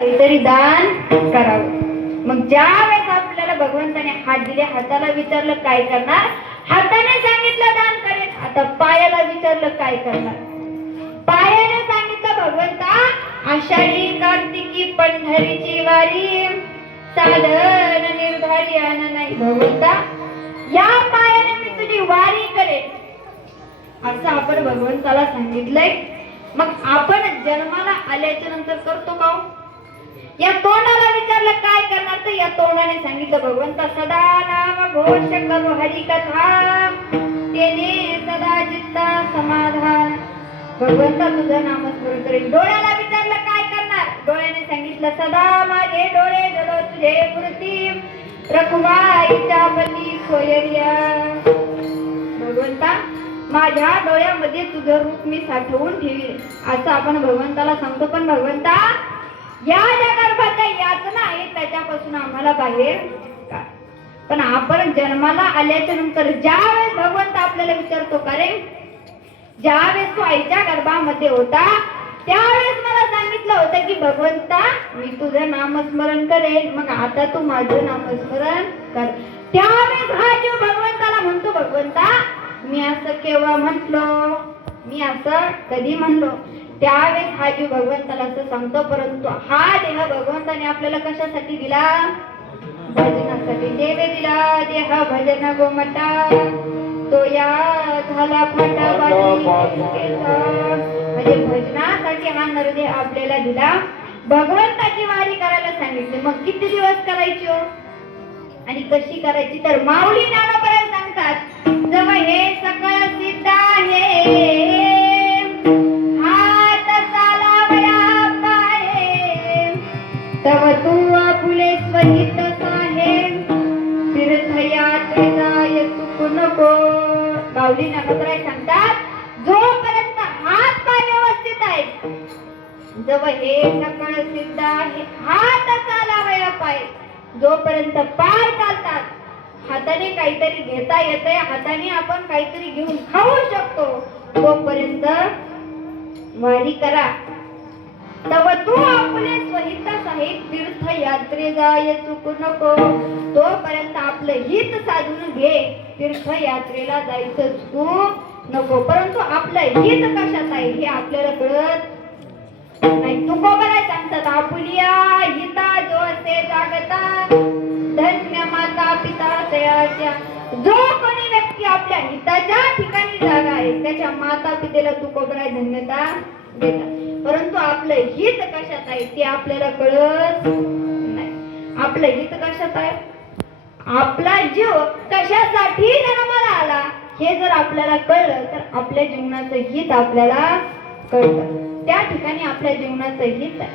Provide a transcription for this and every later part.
काहीतरी दान करावं. मग ज्या वेळेस आपल्याला भगवंताने हात दिले, हाताला विचारलं काय करणार, हाताने सांगितलं दान करेन. आता पायाला विचारलं काय करणार, पायाने सांगितलं भगवंता आषाढी कार्तिकी पंढरीची वारी, साधन निर्धारी आना नाही भगवंता, या पायाने मी तुझी वारी करेन, असं आपण भगवंताला सांगितलंय. मग आपण जन्माला आल्याच्या नंतर करतो का? या तोंडाला विचारलं काय करणार, तर या तोंडाने सांगितलं भगवंता सदा नाम घोष करो हरी कथा, तेने सदा चित्ता समाधान. भगवंता तुझं नामस्मरण करेन. डोळ्याला विचारलं काय करणार, डोळ्याने सांगितलं सदा माझे डोळे जलो तुझे पुरती, रखुमाईच्या पती सोयरिया. भगवंता माझ्या डोळ्यामध्ये तुझं रूप मी साठवून ठेवी, असं आपण भगवंताला सांगतो. पण भगवंता या ज्या गर्भाच्या यातना आहे त्याच्यापासून आम्हाला बाहेर का? पण आपण जन्माला आल्याच्या नंतर ज्या वेळेस भगवंत आपल्याला विचारतो का रे, ज्या वेळेस तू आईच्या गर्भामध्ये होता त्यावेळेस मला सांगितलं होतं की भगवंता मी तुझं नामस्मरण करेन, मग आता तू माझं नामस्मरण कर. त्यावेळेस हा जीव भगवंताला म्हणतो भगवंता मी असं केव्हा म्हटलो, मी असं कधी म्हणलो. त्यावेळेस हा जीव भगवंताला असं सांगतो. परंतु हा देह भगवंताने आपल्याला कशासाठी दिला? भजनासाठी. देवे दिला देह भजन गोमटा, तो या झाला फाटा म्हणजे भजनासाठी हा नरदेह आपल्याला दिला, भगवंताची वारी करायला सांगितले. मग किती दिवस करायची हो आणि कशी करायची, तर माऊली ज्ञानोबा सांगतात जव हे सकळ सिद्ध आहे, हात चालावया पाये, तव तू आपुले स्वहित साहेब, तीर्थयात्रे जाय चुकू नको. माऊली ज्ञानोबा सांगतात जोपर्यंत हात पाय व्यवस्थित आहेत, जव हे सकळ सिद्ध आहे, हात चालावया पाये, जोपर्यंत पाय चालतात, हाताने काहीतरी घेता येतंय, हाताने आपण काहीतरी घेऊन खाऊ शकतो, तोपर्यंत वारी करा. तव तू आपले स्वहित साहित तीर्थयात्रे जाय चुकू नको. तोपर्यंत आपलं हित साधून घे, तीर्थयात्रेला जायचं चुकू नको. परंतु आपलं हित कशात आहे हे आपल्याला कळत नाही. तुकोबराय सांगतात आपुलिया हिता जो असे जागता, धन्य माता पिता तयाच्या. जो कोणी व्यक्ती आपल्या हिताच्या ठिकाणी जागा आहे त्याच्या माता पितेला तुकोबराय धन्यता देतात. परंतु आपलं हित कशात आहे ते आपल्याला कळत नाही. आपलं हित कशात आहे, आपला जीव कशासाठी जन्माला आला हे जर आपल्याला कळलं तर आपल्या जीवनाचं हित आपल्याला कळतं. त्या ठिकाणी आपल्या जीवनाचं हित आहे.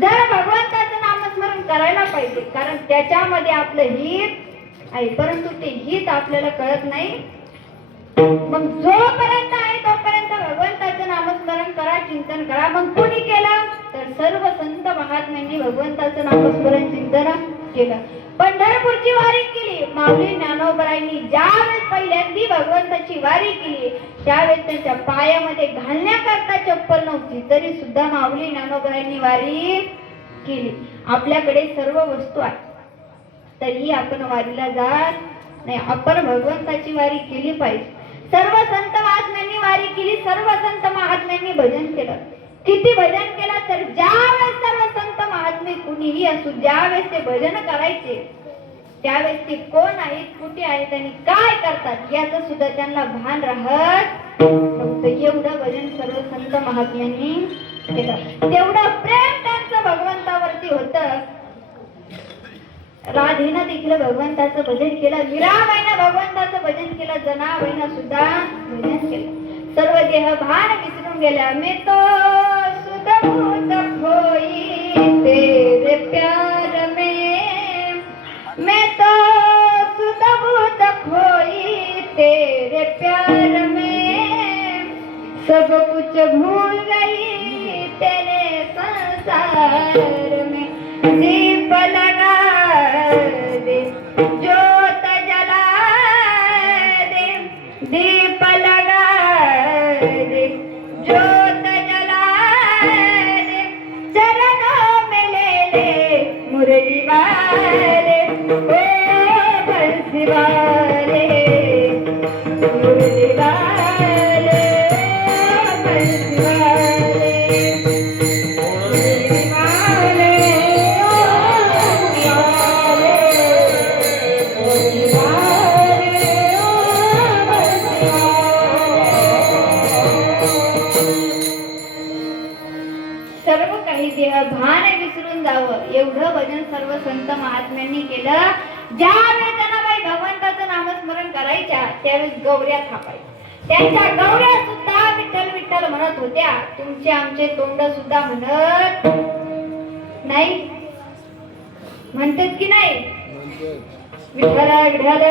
जर भगवंताचं नामस्मरण करायला पाहिजे, कारण त्याच्यामध्ये आपलं हित आहे, परंतु ते हित आपल्याला कळत नाही. मग जोपर्यंत आहे तोपर्यंत भगवंताचं नामस्मरण करा, चिंतन करा. मग कोणी केलं तर सर्व संत महात्म्यांनी भगवंताचं नामस्मरण चिंतन केलं. पंढरपूरची वारी केली माऊली ज्ञानोबरायांनी. ज्यावेळेस पहिल्यांदी भगवंताची वारी केली त्यावेळेस त्यांच्या पायामध्ये घालण्याकरता चप्पल नव्हती, तरी सुद्धा माऊली ज्ञानोबरायांनी वारी केली. आपल्याकडे सर्व वस्तू आहे तरीही आपण वारीला जात नाही. आपण भगवंताची वारी केली पाहिजे. सर्व संत महात्म्यांनी वारी केली, सर्व संत महात्म्यांनी भजन केलं. किती भजन केलं तर ज्यावेळेस सर्व संत महात्मे कुणीही असू, ज्यावेळेस ते भजन करायचे त्यावेळेस ते कोण आहेत, कुठे आहेत आणि काय करतात याचं सुद्धा त्यांना भान राहत नव्हतं. एवढं भजन सर्व संत महात्म्यांनी केलं. तेवढं प्रेम त्यांचं भगवंतावरती होतं. राधेनं देखील भगवंताचं भजन केलं, मीराबाईनं भगवंताचं भजन केलं, जनाबाईनं सुद्धा भजन केलं. सर्व देह भान विसरून गेल्या. मैं तो सुध खोई तेरे प्यार में, मैं तो सुध खोई तेरे प्यार में, सब कुछ भूल गई तेरे संसार में. दीप लगा दे ज्योत जला दे, दीप लगा दे ज्योत जला दे, चरणों में ले मुरली वाले ओ बंसी वाले मुरली वाले बंसी वाले मुरली वाले ओ बंसी वाले मुरली वाले ओ बंसी वाले. सर्व काही देह भान विसरून जावं एवढं भजन सर्व संत महात्म्यांनी केलं. ज्या वेळेस त्यांना बाई भगवंताचं नामस्मरण करायच्या त्यावेळेस गौऱ्या थापायच्या. त्यांच्या गौऱ्या सुद्धा विठ्ठल विठ्ठल म्हणत होत्या. तुमचे आमचे तोंड सुद्धा म्हणत नाही. म्हणतात की नाही विठ्ठल विठ्ठल